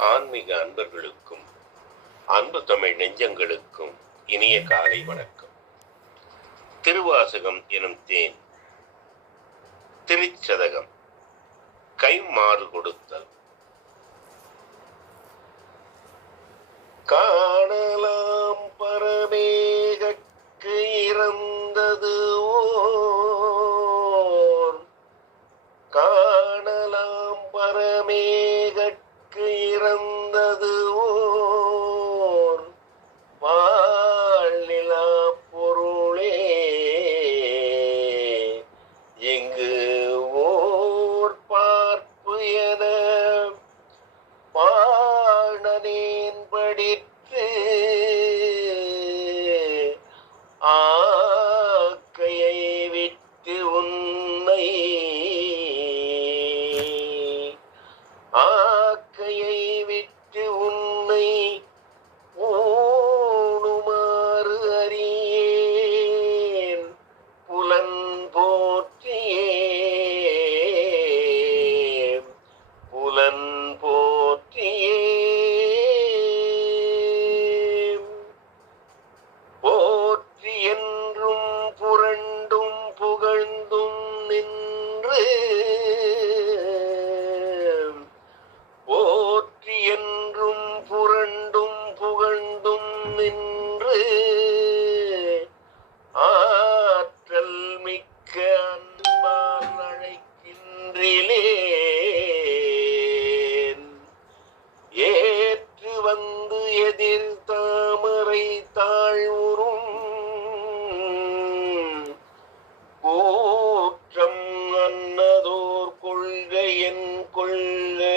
ஆன்மீக அன்பர்களுக்கும் அன்பு தமிழ் நெஞ்சங்களுக்கும் இனிய காலை வணக்கம். திருவாசகம் எனும் தேன் திருச்சதகம் கைமாறு கொடுத்தல். காணலாம் பரமேகக்கு இறந்தது ஓர். காணலாம் பரமே Um, அழைக்கின்றேன் ஏற்று வந்து எதிர் தாமரை தாழ்வுறும் கூற்றம் அன்னதோர் கொள்கையின் என் கொள்கை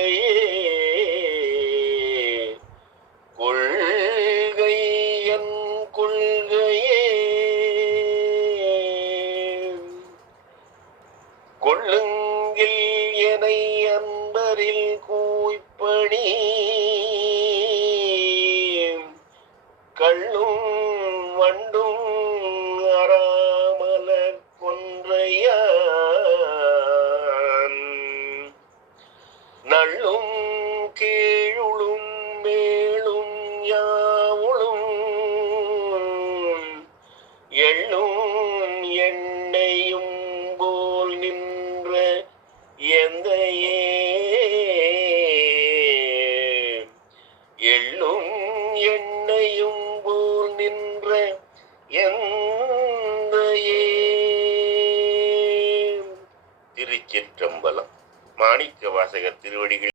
மலரில் கூய்ப்பணி. கள்ளும் வண்டும் அறாமலர் கொன்றையான். நள்ளும் கீழுளும் மேலும் யாவுளும். எள்ளும் எண்ணெயும் போல் நின்ற எந்த எள்ளும் எண்ணெயும் போல் நின்ற எந்த திருச்சிற்றம்பலம் மாணிக்க வாசகர் திருவடிகள்